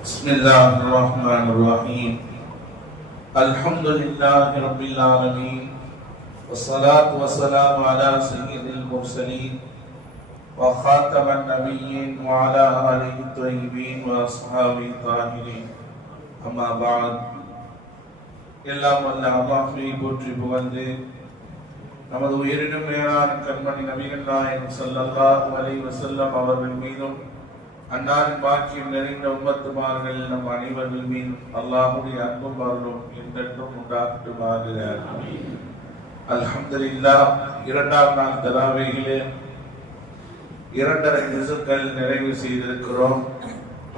بسم الله الرحمن الرحيم الحمد لله رب العالمين والصلاة والسلام على سيد المرسلين وخاتم النبيين وعلى آله الطيبين وأصحابه الطاهرين أما بعد எல்லாம் வல்ல அல்லாஹ்வை போற்றி புகழ்ந்து நமது உயிரினும் மேலான கண்மணி நபிகள் நாயகம் ஸல்லல்லாஹு அலைஹி வஸல்லம் அவர்கள் மீதும் அன்னாரின் பாக்கியம் நிறைந்த உம்மத்துமார்கள் நம் அனைவர்கள் மீன் அல்லாஹுடைய அன்பும் அருளும் என்றென்றும் உண்டாகட்டுமாக அல்ஹம்துலில்லாஹ் இரண்டாம் நாள் தராவையிலே இரண்டரை நிசுக்கள் நிறைவு செய்திருக்கிறோம்.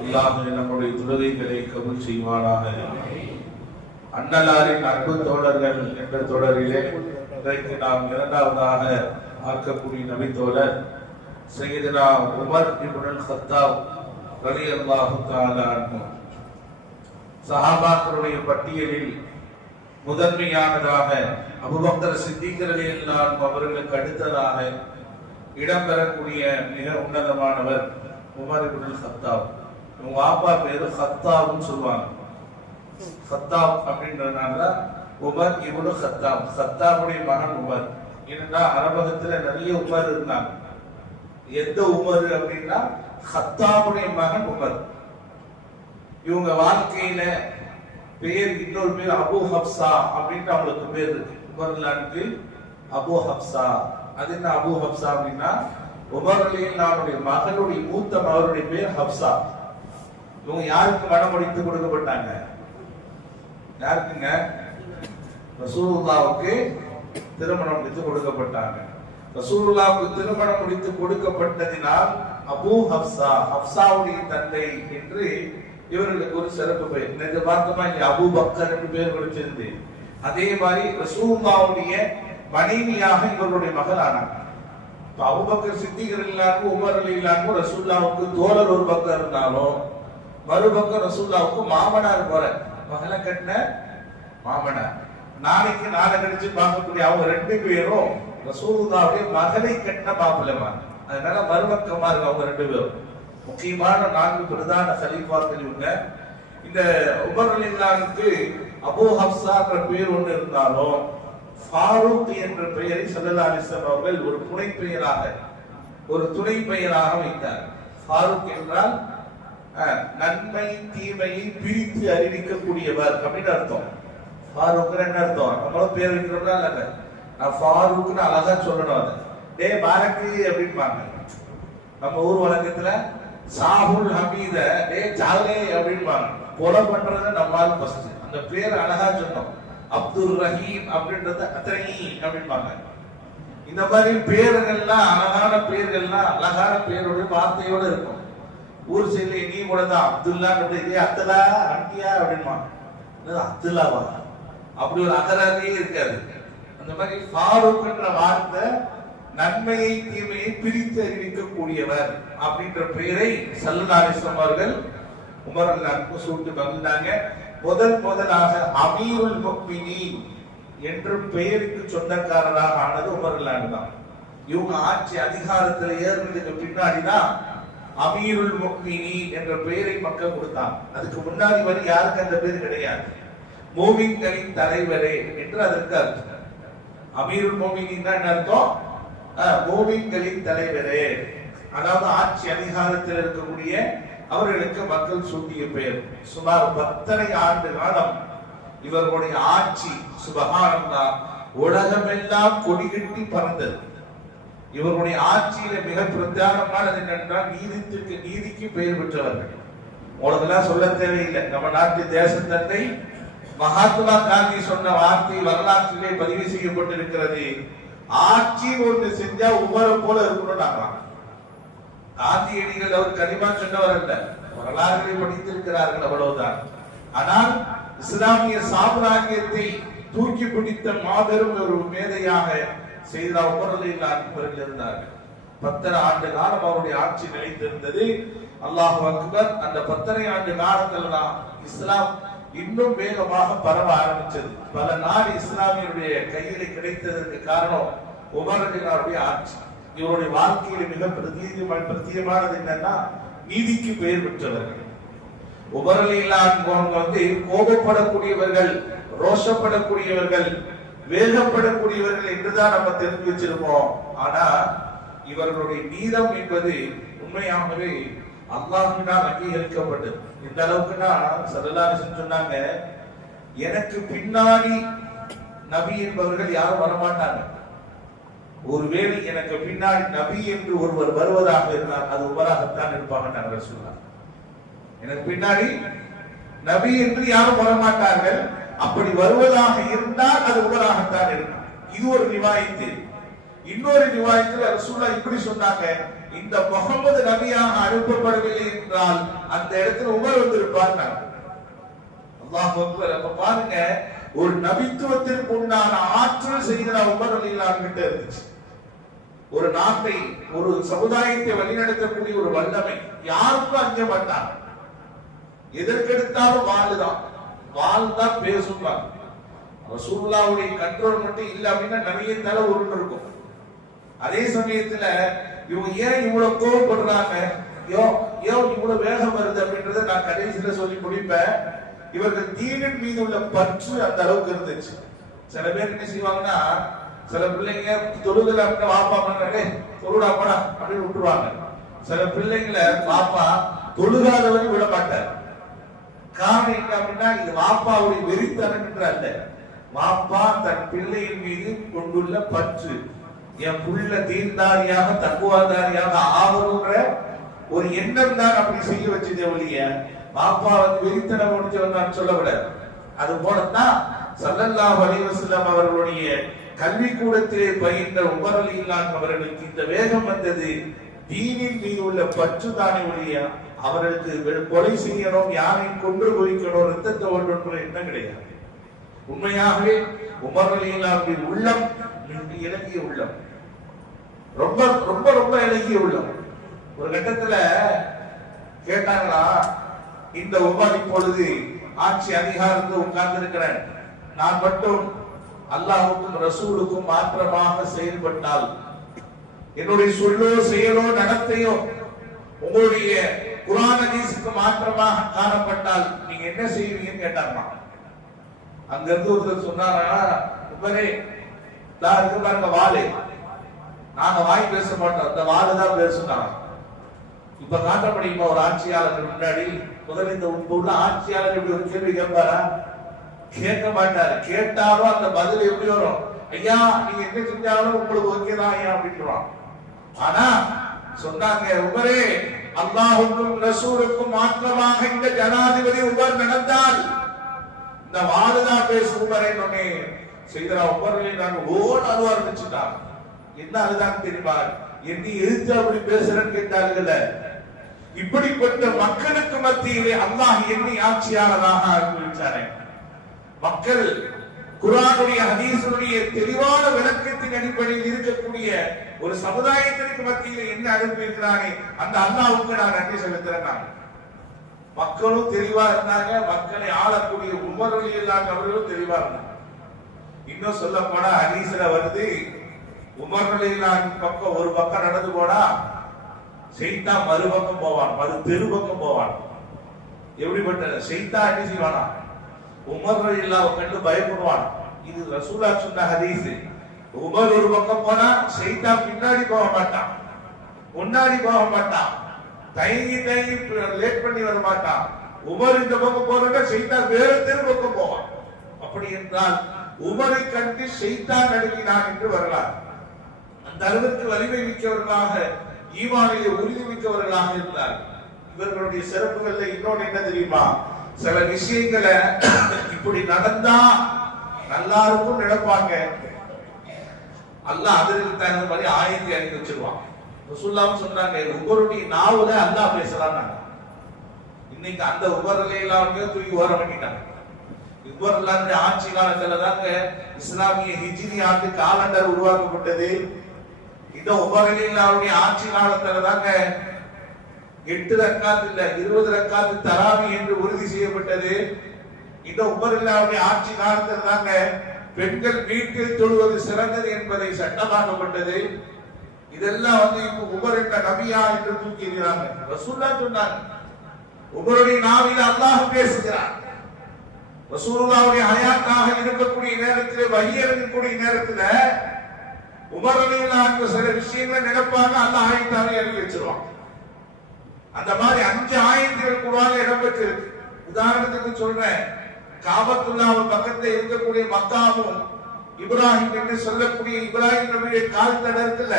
அல்லாஹ் நம்முடைய தொழுகைகளை கபூல் செய்வானாக. அண்ணலாரின் அன்பு தோழர்கள் என்ற தொடரிலே இன்றைக்கு நாம் இரண்டாவதாக ஆக்கக்கூடிய நபி தோழர் சையதுனா உமர் இப்னுல் கத்தாப் ரலி அல்லாஹு அன்ஹு சஹாபாக்களுடைய பட்டியலில் முதன்மையானதாக அபூபக்கர் சித்திகரலி ரலியல்லாஹு அவர்களுக்கு அடுத்ததாக இடம்பெறக்கூடிய மிக உன்னதமானவர் உமர் இப்னுல் கத்தாப் உங்க வாப்பா பேரு கத்தாப்னு சொல்லுவாங்க. கத்தாப் அப்படின்றதுனால உமர் இவனு கத்தாப் கத்தாபுடைய மகன் உமர். ஏனென்றா அரபகத்துல நிறைய உமர் இருந்தாங்க. எந்த உமர் அப்படின்னா கத்தாபுடைய மகன் உமர். இவங்க வாழ்க்கையில பேர் இன்னொரு பேர் அபு ஹப்சா அப்படின்ட்டு அவங்களுக்கு பேர் இருக்கு. உமர்லானுக்கு அபு ஹப்சா. அது என்ன அபு ஹப்சா அப்படின்னா உமர் அலியல்லானுடைய மகனுடைய மூத்த மகனுடைய பேர் ஹப்சா. இவங்க யாருக்கு மனம் முடித்து கொடுக்கப்பட்டாங்க? யாருக்குங்க? ரசூலுல்லாவுக்கு திருமணம் முடித்து கொடுக்கப்பட்டாங்க. ரசூலுல்லாவுக்கு திருமணம் முடித்து கொடுக்கப்பட்டதினால் அபூ ஹப்சா ஹப்சாவுடைய தந்தை என்று இவர்களுக்கு ஒரு சிறப்பு பெயர். நேற்று பார்த்தோமா இங்க அபூ பக்கர் என்று பெயர் கொடுத்திருந்து. அதே மாதிரி ரசூலுல்லாவுடைய மனைவியாக இவருடைய மகள் ஆனாங்க இப்ப அபுபக்கர் சித்திகர் இல்லாமல் உமர் அலி இல்லாமல் ரசூல்லாவுக்கு தோழர் ஒரு பக்கம் இருந்தாலும் மறுபக்கம் ரசூல்லாவுக்கு மாமனார் போற மகளை கட்டின மாமனார். நாளைக்கு நாளை கழிச்சு பார்க்கக்கூடிய அவங்க ரெண்டு பேரும் ரசூலுல்லாவுடைய மகளை கட்டின மாப்பிள்ளமா அதனால மருமக்கமா இருக்கு அவங்க ரெண்டு பேரும். முக்கியமான நான்கு பிரதான சலீஃபாக்கள் இவங்க இந்த உமர் அலில்லானுக்கு அபூ ஹப்சான்ற பேர் ஒன்று இருந்தாலும் ஃபாரூக் என்ற பெயரை சல்லல்லா அலிஸ்லாம் அவர்கள் ஒரு புனை பெயராக ஒரு துணை பெயராக வைத்தார். ஃபாரூக் என்றால் நன்மை தீமையை பிரித்து அறிவிக்கக்கூடியவர் அப்படின்னு அர்த்தம். ஃபாரூக் என்ன அர்த்தம்? நம்மளும் பேர் வைக்கிறோம்னா இல்லை ஃபாரூக்னு அழகா சொல்லணும் அதை. டே பாரக்கு அப்படின்பாங்க நம்ம ஊர் வழக்கத்துல சாகுல் ஹமீத டே ஜாலே அப்படின்பாங்க கொலை பண்றது நம்மால் ஃபர்ஸ்ட் அந்த பேர் அழகா சொன்னோம். அப்துல் ரஹீம் அப்படின்றது அத்தனை அப்படின்பாங்க இந்த மாதிரி பேர்கள்லாம் அழகான பேர்கள்லாம் அழகான பேரோட வார்த்தையோட இருக்கும். ஊர் சைடுல நீ கூட தான் அப்துல்லா இதே அத்தலா அண்டியா அப்படின்பாங்க என்னது அப்துல்லாவா? அப்படி ஒரு அகராதியே இருக்காது. அந்த மாதிரி ஃபாரூக்ன்ற வார்த்தை நன்மையை தீமையை பிரித்து அறிவிக்கக்கூடியவர் அப்படின்ற பெயரை சல்லாரிசம் அவர்கள் உமர் அன்பு சூட்டு பகிர்ந்தாங்க முதல் முதலாக அமீருல் முக்மினீன் என்று பெயருக்கு சொந்தக்காரராக ஆனது உமர்லான் தான். இவங்க ஆட்சி அதிகாரத்தில் ஏறினதுக்கு பின்னாடிதான் அமீருல் முக்மினி என்ற பெயரை மக்கள் கொடுத்தாங்க. அதுக்கு முன்னாடி வரை யாருக்கு அந்த பேர் கிடையாது. மூவிங்களின் தலைவரே என்று அதற்கு அர்த்தம். அமீருல் மோமினின் தான் என்ன அர்த்தம்? மோமின்களின் தலைவரே. அதாவது ஆட்சி அதிகாரத்தில் இருக்கக்கூடிய அவர்களுக்கு மக்கள் சூட்டிய பெயர். சுமார் பத்தரை ஆண்டு காலம் இவர்களுடைய ஆட்சி சுபகானந்தா உலகமெல்லாம் கொடிகட்டி பறந்தது. இவர்களுடைய ஆட்சியில மிக பிரதானமானது என்னென்றால் நீதித்திற்கு நீதிக்கு பெயர் பெற்றவர்கள். உங்களுக்கெல்லாம் சொல்ல தேவையில்லை. நம்ம நாட்டு தேசத்தந்தை மகாத்மா காந்தி சொன்ன வார்த்தை வரலாற்றிலே பதிவு செய்யப்பட்டிருக்கிறது. ஆட்சி ஒன்று செஞ்சா உமரை போல இருக்கணும் காந்தியடிகள் அவர் கனிமா சொன்னவர் அல்ல. வரலாறுகளை படித்திருக்கிறார்கள் அவ்வளவுதான். ஆனால் இஸ்லாமிய சாம்ராஜ்யத்தை தூக்கி பிடித்த மாபெரும் ஒரு மேதையாக செய்தா உமரலில் அன்பர்கள் இருந்தார்கள் பத்தரை ஆண்டு காலம் அவருடைய ஆட்சி நிலைத்திருந்தது. அல்லாஹ் அக்பர் அந்த பத்தரை ஆண்டு காலத்தில் தான் இஸ்லாம் இன்னும் வேகமாக பரவ ஆரம்பித்தது பல நாடு இஸ்லாமியருடைய கையிலே கிடைத்ததற்கு காரணம் உமரலினாருடைய ஆட்சி. இவருடைய வாழ்க்கையில மிக பிரதீயமான பிரத்தியமானது என்னன்னா நீதிக்கு பெயர் பெற்றவர்கள். உபரலீலான் வந்து கோபப்படக்கூடியவர்கள் ரோஷப்படக்கூடியவர்கள் வேகப்படக்கூடியவர்கள் என்றுதான் நம்ம தெரிஞ்சு வச்சிருப்போம். ஆனா இவர்களுடைய நீதம் என்பது உண்மையாகவே அல்லாஹினால் அங்கீகரிக்கப்பட்டது இந்த அளவுக்குன்னா சரலாரிசன் சொன்னாங்க எனக்கு பின்னாடி நபி என்பவர்கள் யாரும் வரமாட்டாங்க. ஒருவேளை எனக்கு பின்னாடி நபி என்று ஒருவர் வருவதாக இருந்தால் அது உபராகத்தான் இருப்பாங்க நாங்கள் சொல்லலாம் எனக்கு பின்னாடி நபி என்று யாரும் வரமாட்டார்கள். அப்படி வருவதாக இருந்தால் அது உபராகத்தான் இருக்கும். இது ஒரு நிவாயத்து இன்னொரு ரிவாயத்தில் ரசூலா இப்படி சொன்னாங்க இந்த முகமது நபியாக அனுப்பப்படவில்லை என்றால் அந்த இடத்துல உமர் வந்திருப்பார் அல்லாஹ் அப்ப பாருங்க ஒரு நபித்துவத்திற்கு உண்டான ஆற்றல் செய்கிற உமர் அலிலான் கிட்ட இருந்துச்சு. ஒரு நாட்டை ஒரு சமுதாயத்தை வழிநடத்தக்கூடிய ஒரு வல்லமை யாருக்கும் அஞ்ச மாட்டாங்க. எதற்கெடுத்தாலும் வாழ்தான் வாழ் தான் பேசுவாங்க. ரசூல்லாவுடைய கண்ட்ரோல் மட்டும் இல்ல அப்படின்னா நிறைய தலை உருண்டு இருக்கும். அதே சமயத்துல இவங்க ஏன் இவ்வளவு கோவப்படுறாங்க? யோ யோ இவ்வளவு வேகம் வருது அப்படின்றத நான் கடைசியில சொல்லி முடிப்பேன். இவர்கள் தீனின் மீது உள்ள பற்று அந்த அளவுக்கு இருந்துச்சு. சில பேர் என்ன செய்வாங்கன்னா சில பிள்ளைங்க தொழுதல அப்படின்னு வாப்பா பண்றாங்க அப்படின்னு விட்டுருவாங்க. சில பிள்ளைங்களை பாப்பா தொழுகாதவரை விட மாட்டார். காரணம் என்ன அப்படின்னா இது வாப்பாவுடைய வெறித்தனம் என்று அல்ல. வாப்பா தன் பிள்ளையின் மீது கொண்டுள்ள பற்று. என் புள்ள தீர்ந்தாரியாக தக்குவாதாரியாக ஆகணும்ன்ற ஒரு எண்ணம் தான் அப்படி செய்ய வச்சதே ஒழிய பாப்பா வந்து வெறித்தனம் முடிச்சவன் சொல்ல சொல்லக்கூடாது. அது போலத்தான் சல்லல்லா வலிவசல்லம் அவர்களுடைய கல்வி கூடத்திலே பயின்ற உமர் அலிலான் அவர்களுக்கு இந்த வேகம் வந்தது. தீனின் மீது உள்ள பற்று தானே ஒழிய அவர்களுக்கு கொலை செய்யணும் யாரையும் கொன்று குவிக்கணும் ரத்தத்தை ஒன்று எண்ணம் கிடையாது. உண்மையாகவே உமர் உள்ளம் மிக இலகிய உள்ளம். ரொம்ப ரொம்ப ரொம்ப இலகிய உள்ளம். ஒரு கட்டத்துல கேட்டாங்களா இந்த உமர் இப்பொழுது ஆட்சி அதிகாரத்தை உட்கார்ந்து இருக்கிறேன் நான் மட்டும் அல்லாஹுக்கும் ரசூலுக்கும் மாற்றமாக செயல்பட்டால் என்னுடைய சொல்லோ செயலோ நடத்தையோ உங்களுடைய குரான் அதிசுக்கு மாற்றமாக காணப்பட்டால் நீங்க என்ன செய்வீங்கன்னு கேட்டாங்களாம் அங்க இருந்து ஒருத்தர் சொன்னாரா உபரே தான் இருக்கு பாருங்க வாளு. நாங்க வாய் பேச மாட்டோம். அந்த வாளு தான் பேசுனாங்க. இப்ப காட்ட முடியுமா ஒரு ஆட்சியாளருக்கு முன்னாடி முதல்ல இந்த உள்ள ஆட்சியாளர் இப்படி ஒரு கேள்வி கேட்பாரா கேட்க மாட்டாரு. கேட்டாலும் அந்த பதில் எப்படி வரும்? ஐயா நீங்க என்ன செஞ்சாலும் உங்களுக்கு ஓகே தான் ஐயா அப்படின்றான் ஆனா சொன்னாங்க உமரே அல்லாஹுக்கும் ரசூலுக்கும் மாத்திரமாக இந்த ஜனாதிபதி உமர் நடந்தால் இந்த வாதுதான் பேசு உமரே சொன்னே செய்தரா ஒவ்வொரு நாங்க ஓன் அழுவா இருந்துச்சுட்டா என்ன அழுதாங்க தெரியுமா? என்னை எதிர்த்து அப்படி பேசுறேன்னு கேட்டார்கள். இப்படிப்பட்ட மக்களுக்கு மத்தியிலே அல்லாஹ் என்னை ஆட்சியாளராக ஆக்கி மக்கள் குரானுடைய ஹதீஸுடைய தெளிவான விளக்கத்தின் அடிப்படையில் இருக்கக்கூடிய ஒரு சமுதாயத்திற்கு மத்தியில் என்ன அனுப்பியிருக்கிறானே அந்த அல்லாவுக்கு நான் நன்றி செலுத்துறேன். நான். மக்களும் தெளிவா இருந்தாங்க மக்களை ஆளக்கூடிய உமர்கள் இல்லாத அவர்களும் தெளிவா இருந்தாங்க. இன்னும் சொல்ல போனா ஹதீஸ்ல வருது உமரொலி இல்லாத பக்கம் ஒரு பக்கம் நடந்து போனா செய்தா மறுபக்கம் போவான் மறு தெரு பக்கம் போவான். எப்படிப்பட்ட செய்தா என்ன செய்வானா? உமர் இல்லாத கண்டு பயப்படுவான். இது ரசூலா சொன்ன ஹதீஸ். உமர் ஒரு பக்கம் போனா செய்தா பின்னாடி போக மாட்டான். முன்னாடி போக மாட்டான். தயங்கி தயங்கி லேட் பண்ணி வர மாட்டான். உமர் இந்த பக்கம் போறத செய்தா வேற தெரு பக்கம் போவான். அப்படி என்றால் உமரை கண்டு செய்தான் நடுங்கினான் என்று வரலாறு அந்த அளவுக்கு வலிமை மிக்கவர்களாக ஈமானிலே உறுதி மிக்கவர்களாக இருந்தார் இவர்களுடைய சிறப்புகள்ல இன்னொன்னு என்ன தெரியுமா? சில விஷயங்களை இப்படி நடந்தா நல்லா இருக்கும் நினைப்பாங்க. அல்ல அதற்கு தகுந்த மாதிரி ஆயத்தி அனுப்பி வச்சிருவான். ரசூல்லாவும் சொன்னாங்க உபருடைய நாவுல அல்லாஹ் பேசுறாங்க இன்னைக்கு அந்த உபரலை எல்லாருமே தூக்கி ஓரம் பண்ணிட்டாங்க உபரலாருடைய ஆட்சி காலத்துல தாங்க இஸ்லாமிய ஹிஜ்ரி ஆண்டு காலண்டர் உருவாக்கப்பட்டது. இந்த உபரலில்லாவுடைய ஆட்சி காலத்துல தாங்க எட்டு ரக்காத்து இல்ல இருபது ரக்காத்து தராமி என்று உறுதி செய்யப்பட்டது. இந்த உபரில்லாவுடைய ஆட்சி காலத்தில் தாங்க பெண்கள் வீட்டில் தொழுவது சிறந்தது என்பதை சட்டமாக்கப்பட்டது. இதெல்லாம் வந்து இப்ப உபர் என்ற நபியா என்று தூக்கி எறிகிறாங்க ரசூல்லா சொன்னாங்க. உபருடைய நாவில் அல்லாஹ் பேசுகிறார். ரசூலுல்லாவுடைய ஹயாத்தாக இருக்கக்கூடிய நேரத்தில் வகி இருக்கக்கூடிய நேரத்தில் உமர் அலிலாக்கு சில விஷயங்களை நினைப்பாங்க அந்த ஆயத்தாவே எழுதி வச்சிருவாங்க. அந்த மாதிரி அஞ்சு ஆயத்துகள் குரான் இடம்பெற்றிருக்கு உதாரணத்துக்கு சொல்றேன் காபத்துல்லாவின் பக்கத்தில் இருக்கக்கூடிய மக்காவும் இப்ராஹிம் என்று சொல்லக்கூடிய இப்ராஹிம் நபியுடைய கால் தடை இருக்குல்ல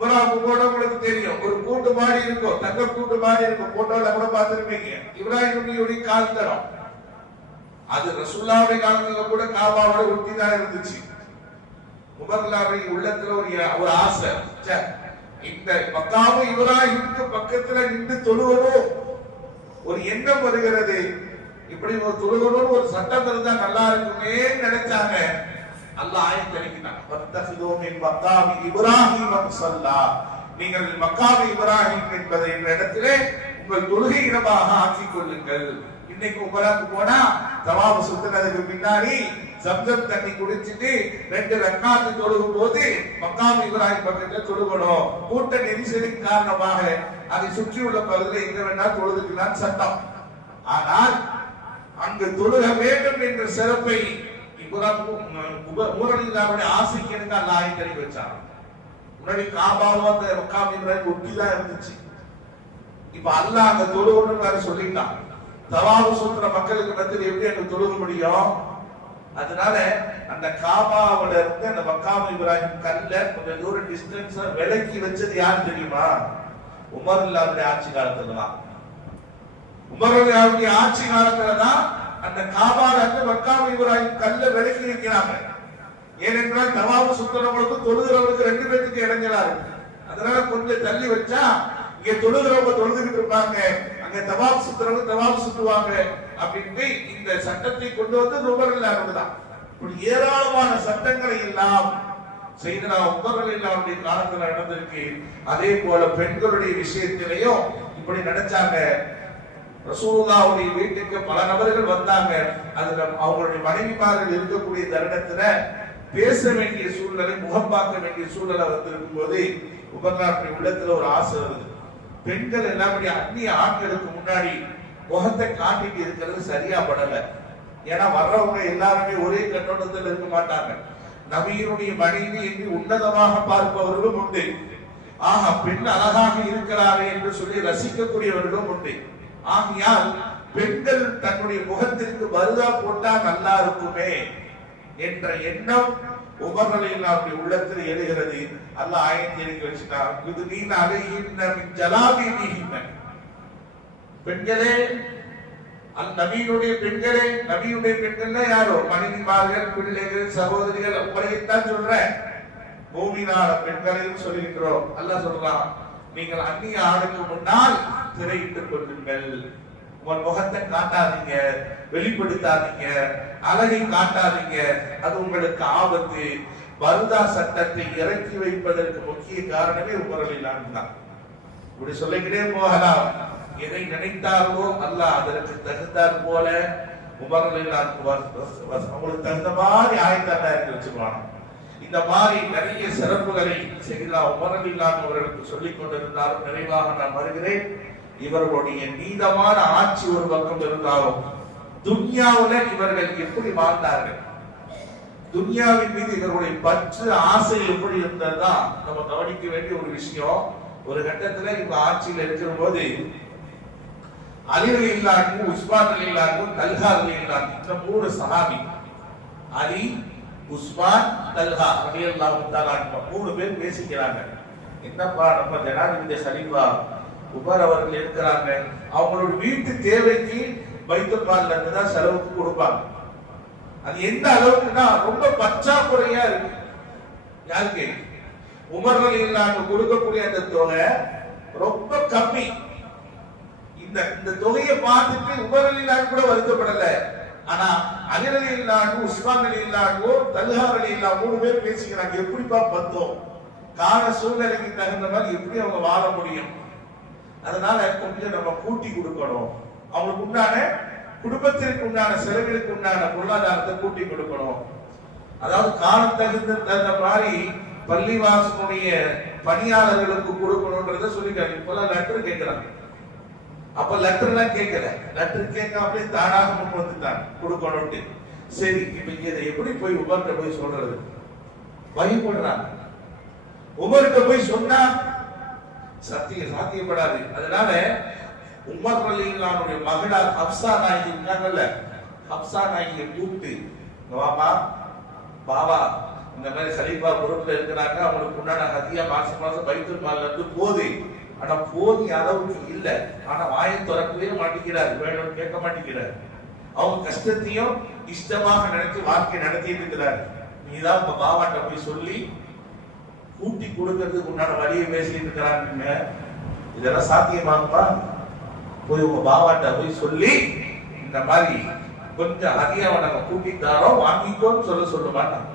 இப்ராஹிம் கூட உங்களுக்கு தெரியும். ஒரு கூட்டு மாடி இருக்கும். தங்க கூட்டு மாடி இருக்கும். போட்டோல கூட பார்த்திருப்பீங்க. இப்ராஹிம் நபியுடைய கால் தடம் அது ரசூல்லாவுடைய காலத்துல கூட காபாவோட ஒட்டி தான் இருந்துச்சு. உமர்லாவுடைய உள்ளத்துல ஒரு ஒரு ஆசை. ச்சே, இந்த மக்காவும் இப்ராஹிமுக்கு பக்கத்துல நின்று தொழுவனும் ஒரு எண்ணம் வருகிறது. இப்படி ஒரு தொழுகணும் ஒரு சட்டம் இருந்தா நல்லா இருக்குமே நினைச்சாங்க. அல்லாஹ் ஆயத் இறக்கினான் வத்தஹிதூ மின் மக்காமி இப்ராஹிம் முஸல்லா நீங்கள் மக்காமி இப்ராஹிம் என்பதை என்ற இடத்திலே உங்கள் தொழுகை இடமாக ஆக்கிக் கொள்ளுங்கள். இன்னைக்கு உமராக்கு போனா தவாபு சுத்தினதுக்கு பின்னாடி சப்தம் தண்ணி குடிச்சிட்டு ரெண்டு ரக்காத்து தொழுகும் போது மக்காம் இப்ராஹிம் பக்கத்துல தொழுகணும். கூட்ட நெரிசலின் காரணமாக அதை சுற்றியுள்ள பகுதியில் எங்க வேணா தொழுதுக்கலாம் சட்டம். ஆனால் அங்கு தொழுக வேண்டும் என்ற சிறப்பை ஊரடிந்தாருடைய ஆசைக்கு எனக்கு அந்த ஆய் தெரிவி வச்சான் முன்னாடி காபாவும் அந்த மக்காம் இப்ராஹிம் ஒட்டி தான் இருந்துச்சு இப்ப அல்லாஹ் அங்க தொழுகணும்னு சொல்லிட்டான் தவாபு சுத்துற மக்களுக்கு மத்தியில் எப்படி அங்க தொழுக முடியும் அதனால அந்த காபாவோட இருந்து அந்த மக்காம் இப்ராஹிம் கல்ல கொஞ்சம் தூரம் டிஸ்டன்ஸ் விலக்கி வச்சது யார் தெரியுமா உமர் இல்லாவுடைய ஆட்சி காலத்துல தான் உமர் இல்லாவுடைய ஆட்சி காலத்துல தான் அந்த காபால அந்த மக்காம் இப்ராஹிம் கல்ல விலக்கி இருக்கிறாங்க. ஏனென்றால் தவாபு சுத்துறவங்களுக்கு தொழுகிறவங்களுக்கு ரெண்டு பேர்த்துக்கு இடைஞ்சலா இருக்கு அதனால கொஞ்சம் தள்ளி வச்சா இங்க தொழுகிறவங்க தொழுதுகிட்டு இருப்பாங்க. அங்க தவாப் சுத்துறவங்க தவாப் சுத்துவாங்க அப்படின்ட்டு இந்த சட்டத்தை கொண்டு வந்து நுகரில் தான். இப்படி ஏராளமான சட்டங்களை எல்லாம் செய்தனா உமர்கள் இல்லாவுடைய காலத்துல நடந்திருக்கு. அதே போல பெண்களுடைய விஷயத்திலையும் இப்படி நினைச்சாங்க ரசூலுல்லாவுடைய வீட்டுக்கு பல நபர்கள் வந்தாங்க. அதுல அவங்களுடைய மனைவிமார்கள் இருக்கக்கூடிய தருணத்துல பேச வேண்டிய சூழ்நிலை முகம் பார்க்க வேண்டிய சூழ்நிலை வந்திருக்கும் போது உபர்நாட்டுடைய உள்ளத்துல ஒரு ஆசை வருது. பெண்கள் எல்லாம் அந்நிய ஆண்களுக்கு முன்னாடி முகத்தை காட்டிட்டு இருக்கிறது சரியா படல. ஏன்னா வர்றவங்க எல்லாருமே ஒரே கண்ணோட்டத்தில் இருக்க மாட்டாங்க. நபியினுடைய மனைவி என்று உன்னதமாக பார்ப்பவர்களும் உண்டு. ஆஹா பெண் அழகாக இருக்கிறாரே என்று சொல்லி ரசிக்கக்கூடியவர்களும் உண்டு. ஆகையால் பெண்கள் தன்னுடைய முகத்திற்கு வருதா போட்டா நல்லா இருக்குமே என்ற எண்ணம் உமர்களில் அப்படி உள்ளத்தில் எழுகிறது. அல்ல ஆயத்தி எழுதி வச்சுட்டான். இது நீல அலைகின்ற ஜலாதி நீகின்ற பெண்களே அந்த நபியுடைய பெண்களே நபியுடைய பெண்கள்னா யாரோ? மனைவிமார்கள் பிள்ளைகள் சகோதரிகள் உங்களைத்தான் சொல்றேன். பூமினால பெண்களையும் சொல்லியிருக்கிறோம். அல்ல சொல்றான் நீங்கள் அந்நிய ஆணுக்கு முன்னால் திரையிட்டுக் கொள்ளுங்கள். உங்கள் முகத்தை காட்டாதீங்க வெளிப்படுத்தாதீங்க அழகை காட்டாதீங்க. அது உங்களுக்கு ஆபத்து. வருதா சட்டத்தை இறக்கி வைப்பதற்கு முக்கிய காரணமே உமரலில் தான். இப்படி சொல்லிக்கிட்டே போகலாம். எதை நினைத்தார்களோ அல்லாஹ் அதற்கு தகுந்தார் போல உமரலில் அவங்களுக்கு தகுந்த மாதிரி ஆயத்தாண்டா இருக்கு வச்சுருவாங்க இந்த மாதிரி நிறைய சிறப்புகளை செய்தா உமரலில்லான் அவர்களுக்கு சொல்லிக் கொண்டிருந்தாலும் நிறைவாக நான் வருகிறேன். இவர்களுடைய நீதமான ஆட்சி ஒரு பக்கம் இருந்தாலும் துன்யாவுல இவர்கள் எப்படி வாழ்ந்தார்கள்? துன்யாவின் மீது இவர்களுடைய பற்று ஆசை எப்படி இருந்ததா நம்ம கவனிக்க வேண்டிய ஒரு விஷயம். ஒரு கட்டத்துல இவங்க ஆட்சியில் இருக்கிற போது அலிகள் இல்லாக்கும் உஸ்மான் அலி இல்லாக்கும் கல்ஹா அலி இல்லாக்கும் இந்த மூணு சகாமி அலி உஸ்மான் தல்ஹா அலி அல்லாஹு மூணு பேர் பேசிக்கிறாங்க. என்னப்பா நம்ம ஜனாதிபதி ஹலீஃபா உமர் அவர்கள் இருக்கிறாங்க. அவங்களோட வீட்டு தேவைக்கு பைத்துல் இருந்து தான் செலவுக்கு கொடுப்பாங்க. அது எந்த அளவுக்குன்னா ரொம்ப பச்சாக்குறையா இருக்கு. யாருக்கு உமர்கள் இல்லாம கொடுக்கக்கூடிய அந்த தொகை ரொம்ப கம்மி. இந்த இந்த தொகையை பார்த்துட்டு உமர்கள் கூட வருத்தப்படலை. ஆனா அலிரலி இல்லாட்டும் உஸ்மான் அலி இல்லாமோ தல்ஹார் அலி இல்லாம மூணு பேர் பேசிக்கிறாங்க. எப்படிப்பா பத்தோம் கால சூழ்நிலைக்கு தகுந்த மாதிரி எப்படி அவங்க வாழ முடியும்? அதனால கொஞ்சம் நம்ம கூட்டி கொடுக்கணும். அவங்களுக்கு உண்டான குடும்பத்திற்கு உண்டான செலவிற்கு உண்டான பொருளாதாரத்தை கூட்டி கொடுக்கணும். அதாவது காலம் தகுந்த தகுந்த மாதிரி பள்ளிவாசனுடைய பணியாளர்களுக்கு கொடுக்கணும்ன்றத சொல்லிட்டாங்க. இப்பெல்லாம் லெட்டர் கேட்கிறாங்க அப்ப லெட்டர் எல்லாம் கேட்கல. லெட்டர் கேட்காமலே தானாக முன் வந்துட்டாங்க. கொடுக்கணும்ட்டு சரி இப்ப இதை எப்படி போய் உமர்கிட்ட போய் சொல்றது? பயப்படுறாங்க. உமர்கிட்ட போய் சொன்னா சத்திய சாத்தியப்படாது. அதனால உமர் அலிலானுடைய மகளார் ஹப்சா நாயகி இருக்காங்கல்ல ஹப்சா நாயகியை கூப்பிட்டு வாமா பாவா இந்த மாதிரி சலீபா பொருட்கள் இருக்கிறாங்க அவங்களுக்கு உண்டான ஹதியா மாசம் மாசம் பைத்தூர் மால்ல இருந்து போகுது ஆனா போதிய அளவுக்கு இல்ல. ஆனா வாயை திறக்கவே மாட்டேங்கிறார். வேணும்னு கேட்க மாட்டேங்கிறார். அவங்க கஷ்டத்தையும் இஷ்டமாக நினைச்சு வாழ்க்கை நடத்திட்டு இருக்கிறார். நீதான் உங்க பாபாட்ட போய் சொல்லி கூட்டி கொடுக்கறதுக்கு உண்டான வழியை பேசிட்டு இருக்கிறாங்க இதெல்லாம் சாத்தியமாகப்பா போய் உங்க பாபாட்ட போய் சொல்லி இந்த மாதிரி கொஞ்சம் அதிகம் நாங்க கூட்டி தாரோம் வாங்கிக்கோன்னு சொல்ல சொல்ல மாட்டாங்க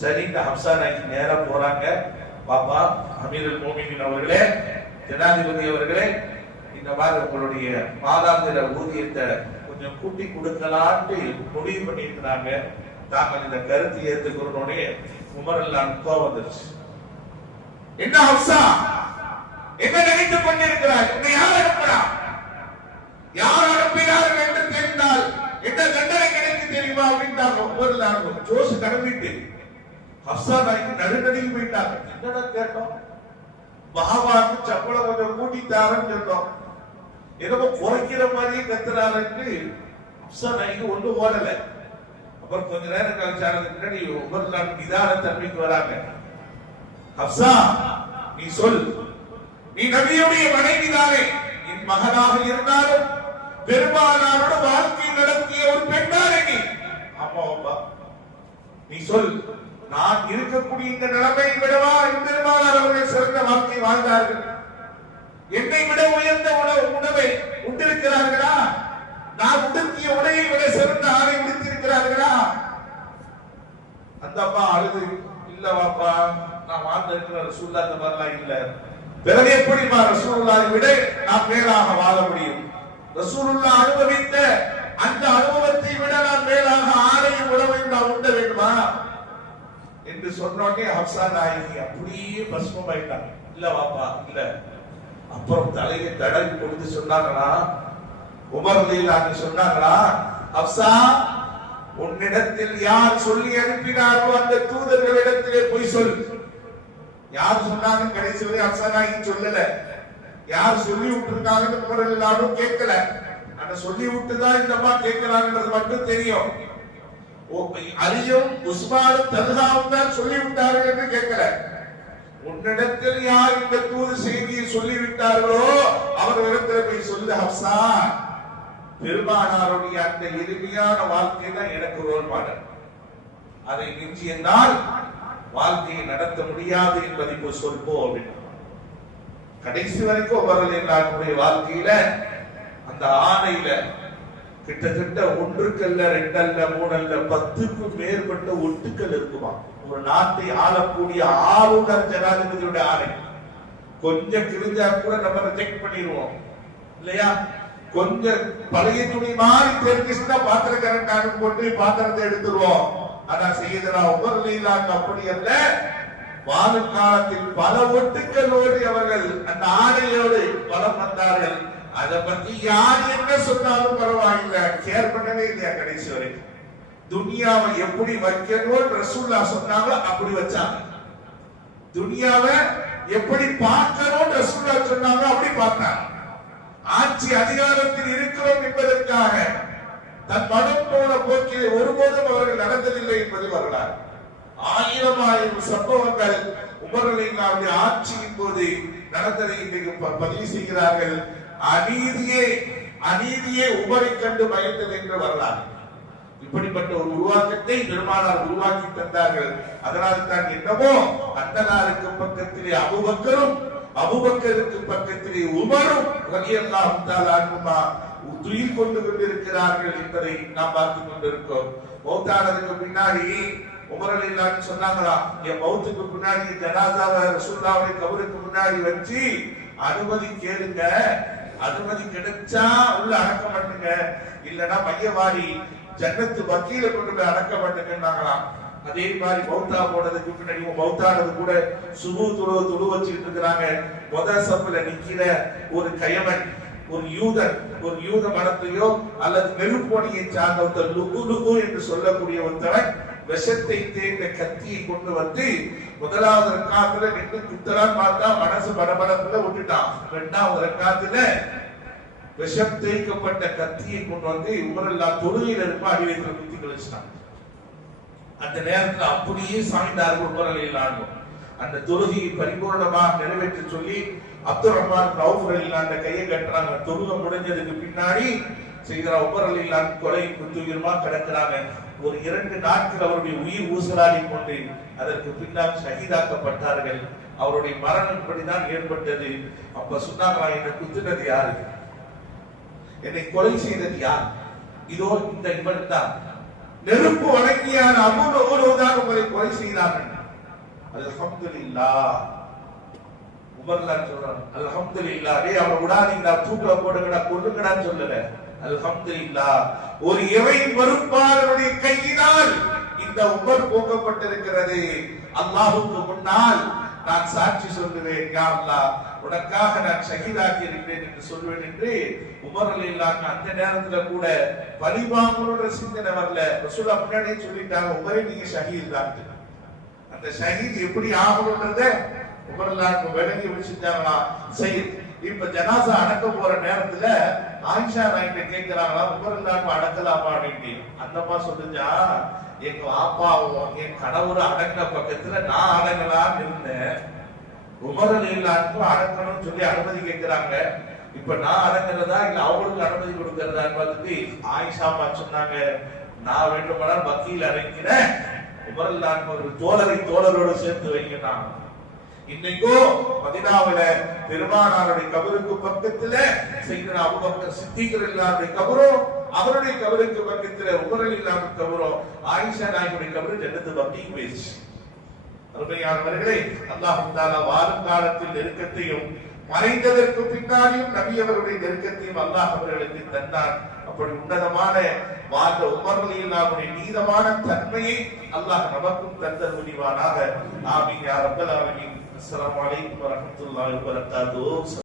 சரி இந்த ஹம்சா நாய்க்கு நேரம் போறாங்க. பாப்பா அமீரல் மோமினின் அவர்களே ஜனாதிபதி அவர்களே இந்த மாதிரி உங்களுடைய மாதாந்திர ஊதியத்தை கொஞ்சம் கூட்டி கொடுக்கலான்ட்டு முடிவு பண்ணியிருக்கிறாங்க. தாங்கள் இந்த கருத்து ஏத்துக்கிறோனே உமரெல்லாம் கோவம் வந்துருச்சு என்ன ஹம்சா என்ன நினைத்து கொண்டிருக்கிறார் என்ன யார் அனுப்புறா? யார் அனுப்பினார்கள் என்று தெரிந்தால் என்ன தண்டனை கிடைத்து தெரியுமா அப்படின்னு அப்படின்ட்டாங்க ஒவ்வொரு ஜோசு கிளம்பிட்டு ஹப்சா நாய்க்கு நடுநடுங்கி போயிட்டாங்க. என்னடா கேட்டோம்? மகாபாரத சம்பளம் கொஞ்சம் கூட்டி தாரன்னு சொன்னோம். ஏதோ குறைக்கிற மாதிரியே கத்துறாருன்னு ஹப்சா நாய்க்கு ஒண்ணு ஓடல. அப்புறம் கொஞ்ச நேரம் கழிச்சானதுக்கு முன்னாடி ஒவ்வொரு நாள் நிதான தன்மைக்கு வராங்க. ஹப்சா நீ சொல். நீ நபியுடைய மனைவிதானே. என் மகனாக இருந்தாலும் பெருமானாரோட வாழ்க்கை நடத்திய ஒரு பெண்ணானே நீ. ஆமா அப்பா. நீ சொல். நான் இருக்கக்கூடிய இந்த நிலைமையை விடவா பெருமானார் அவர்கள் சிறந்த வாழ்க்கை வாழ்ந்தார்கள். என்னை விட உயர்ந்த உணவு உணவை உண்டிருக்கிறார்களா? நான் உடுத்திய உடையை விட சிறந்த ஆடை உடுத்திருக்கிறார்களா? அந்த அம்மா அழுது இல்ல வாப்பா நான் வாழ்ந்திருக்கிற ரசூல்லா அந்த மாதிரிலாம் இல்ல. பிறகு எப்படிமா ரசூலுல்லாவை விட நான் மேலாக வாழ முடியும். ரசூலுல்லா அனுபவித்த அந்த அனுபவத்தை விட நான் மேலாக ஆடையும் உணவையும் நான் உண்ட வேண்டுமா? என்று சொன்னோடனே ஹப்சா நாயகி அப்படியே பஸ்மமாயிட்டாங்க இல்ல வாப்பா இல்ல. அப்புறம் தலையை தடவி கொடுத்து சொன்னாங்களா? உமர் லீலான்னு சொன்னாங்களா? ஹப்சா உன்னிடத்தில் யார் சொல்லி அனுப்பினாரோ அந்த தூதர்களிடத்திலே போய் சொல் யார் சொன்னாங்க? கடைசி வரை ஹப்சா நாயகி சொல்லல. யார் சொல்லி விட்டுருக்காங்கன்னு உமர் எல்லாரும் கேட்கல. ஆனா சொல்லி விட்டுதான் இந்த அம்மா கேட்கிறாங்கன்றது மட்டும் தெரியும். அலியும் உஸ்மானும் தல்ஹாவும் தான் சொல்லிவிட்டார்கள் என்று கேட்கல உன்னிடத்தில் யார் இந்த தூது செய்தியை சொல்லிவிட்டார்களோ அவர்களிடத்தில் போய் சொல்லு ஹப்சா. பெருமானாருடைய அந்த எளிமையான வாழ்க்கை தான் எனக்கு ரோல் மாடல் அதை மிஞ்சியனால் வாழ்க்கையை நடத்த முடியாது என்பதை போய் சொல்போம் அப்படின்னு. கடைசி வரைக்கும் வரலாற்றுடைய வாழ்க்கையில அந்த ஆணையில கிட்டத்தட்ட ஒன்றுக்கல்ல ரெண்டல்ல மூணல்ல பத்துக்கும் மேற்பட்ட ஒட்டுக்கள் இருக்குமா? ஒரு நாட்டை ஆளக்கூடிய ஆளுநர் ஜனாதிபதியுடைய ஆணை. கொஞ்சம் கிழிஞ்சா கூட நம்ம ரிஜெக்ட் பண்ணிடுவோம். இல்லையா? கொஞ்சம் பழைய துணி மாதிரி தெரிஞ்சுச்சுன்னா பாத்திரம் கரெக்டாக போட்டு பாத்திரத்தை எடுத்துருவோம். ஆனா செய்யுதுனா உமர் லீலாக்கு அப்படி அல்ல. வாழும் காலத்தில் பல ஒட்டுக்களோடு அவர்கள் அந்த ஆடையோடு வலம் வந்தார்கள். அதை பத்தி யார் என்ன சொன்னாலும் பரவாயில்லை. கேர் பண்ணவே இல்லையா கடைசி வரைக்கும்? துனியாவை எப்படி வைக்கணும் ரசூல்லா சொன்னாங்களோ அப்படி வச்சாங்க. துனியாவை எப்படி பார்க்கணும் ரசூல்லா சொன்னாங்க அப்படி பார்த்தாங்க. ஆட்சி அதிகாரத்தில் இருக்கிறோம் என்பதற்காக தன் மனம் போன போக்கில் ஒருபோதும் அவர்கள் நடந்ததில்லை என்பது வரலாறு. ஆயிரம் ஆயிரம் சம்பவங்கள் உமரலிங்காவுடைய ஆட்சியின் போது நடந்ததை இன்றைக்கு ப- பதிவு செய்கிறார்கள். அநீதியே அநீதியை உமரை கண்டு பயந்தது என்று வரலாறு. இப்படிப்பட்ட ஒரு உருவாக்கத்தை பெருமானார் உருவாக்கி தந்தார்கள். அதனால் தான் என்னவோ அண்ணனாருக்கு பக்கத்திலே அபுபக்கரும் அபுபக்கருக்கு பக்கத்திலே உமரும் ரலியல்லாஹு தஆலா அன்ஹுமா துயில் கொண்டு கொண்டிருக்கிறார்கள் என்பதை நாம் பார்த்து கொண்டிருக்கோம். மௌத்தானதுக்கு பின்னாடி உமரல் அலிலான்னு சொன்னாங்களா என் மௌத்துக்கு பின்னாடி ஜனாதாவை ரசூல்லாவுடைய கபருக்கு முன்னாடி வச்சு அனுமதி கேளுங்க. அனுமதி கிடைச்சா உள்ள அடக்க மாட்டுங்க. இல்லைன்னா மையவாரி ஜன்னத்து வக்கீல கொண்டு போய் அடக்க மாட்டுங்கன்னாங்களாம். அதே மாதிரி பௌத்தா போனதுக்கு பின்னாடி பௌத்தானது கூட சுபு துளு துளு வச்சுக்கிட்டு இருக்கிறாங்க. மொத சப்புல நிக்கிற ஒரு கயவன் ஒரு யூதன் ஒரு யூத மரத்தையோ அல்லது நெருப்போனியை சார்ந்த ஒருத்தர் லுகு லுகு என்று சொல்லக்கூடிய ஒருத்தவன் விஷத்தை தேர்ந்த கத்தியை கொண்டு வந்து முதலாவது ரக்காத்துல நின்று குத்தலான்னு பார்த்தா மனசு படபடப்புல விட்டுட்டான். ரெண்டாவது ரக்காத்துல விஷம் தேய்க்கப்பட்ட கத்தியை கொண்டு வந்து இவரெல்லாம் தொழுகையில் இருப்ப அடிவயத்துல குத்தி கழிச்சிட்டான். அந்த நேரத்துல அப்படியே சாய்ந்தார்கள் உபரலையில் அந்த தொழுகையை பரிபூர்ணமாக நிறைவேற்ற சொல்லி அப்துல் ரஹ்மான் ரவுஃப் அந்த கையை கட்டுறாங்க. தொழுகை முடிஞ்சதுக்கு பின்னாடி செய்கிற உமர் கொலை குத்துயிரமா கிடக்குறாங்க. ஒரு இரண்டு நாட்கள் அவருடைய உயிர் ஊசலாடி கொண்டு அதற்கு பின்னால் ஷஹீதாக்கப்பட்டார்கள். அவருடைய மரணம் இப்படிதான் ஏற்பட்டது. அப்ப சொன்னாங்களா என்னை குத்துனது யாரு? என்னை கொலை செய்தது யார்? இதோ இந்த இவன் தான். நெருப்பு வணங்கியான அபூர்வ ஒருவதான் உங்களை கொலை செய்தார்கள் அல்ஹம்துலில்லாஹ். உமர்லாம் சொல்றான் அல்ஹம்துலில்லாஹ். டேய் அவனை விடாதீங்கடா தூக்கல போடுங்கடா கொல்லுங்கடான்னு சொல்லல. அல்ஹம்துலில்லாஹ். ஒரு இறை மறுப்பாளருடைய இந்த உமர் போக்கப்பட்டிருக்கிறது. அல்லாஹுக்கு முன்னால் நான் சாட்சி சொல்லுவேன் யா உனக்காக நான் ஷகிதாக்கி இருக்கிறேன் என்று சொல்வேன் என்று உமர் அலில்லாஹ் அந்த நேரத்துல கூட பலிவாங்கலோட சிந்தனை வரல. ரசூலா முன்னாடியே சொல்லிட்டாங்க உமரே நீங்க ஷஹீத் தான் அந்த ஷஹீத் எப்படி ஆகணும்ன்றத உமர்லாக்கு விளங்கி வச்சுட்டாங்களா சரி இப்ப ஜனாசா அடக்க போற நேரத்துல ஆயிஷா நாய்கிட்ட கேட்கிறாங்களா உமர்லாக்கு அடக்கலாமா அப்படின்னு அந்தம்மா சொல்லுச்சா எங்க அப்பாவும் என் கணவர் அடங்கின பக்கத்துல நான் அடங்கலாம்னு இருந்தேன் உபரல் இல்லாட்டும் அடக்கணும்னு சொல்லி அனுமதி கேட்கிறாங்க. இப்ப நான் அடங்குறதா இல்ல அவங்களுக்கு அனுமதி கொடுக்கறதான்னு பார்த்துட்டு ஆயிஷா அம்மா சொன்னாங்க நான் வேண்டுமானால் வக்கீல் அடைக்கிறேன். உமரல்லான் ஒரு தோழரை தோழரோடு சேர்த்து வைக்கிறான் இன்னைக்கும் மதினாவில பெருமானாருடைய கபருக்கு பக்கத்துல செய்கிற அவங்க சித்திகர் இல்லாத கபரும் அவருடைய கபருக்கு பக்கத்துல உமரல் இல்லாத கபரோ ஆயிஷா நாயகுடைய கபரு ஜன்னத்து பக்திக்கு போயிடுச்சு. அருமையானவர்களே அல்லாஹால வாழும் காலத்தில் நெருக்கத்தையும் மறைந்ததற்கு பின்னாடியும் நபி அவருடைய நெருக்கத்தையும் அல்லாஹ் அவர்களுக்கு தந்தார் அப்படி உன்னதமான வாழ்ந்த உமர்களில் நம்முடைய நீதமான தன்மையை அல்லாஹ் நமக்கும் தந்த முடிவானாக ஆமீன். யார் அப்பல் ஆலமீன். அஸ்லாம் வலைக்கும் வரமத்துல்லாஹி வபரகாத்துஹு.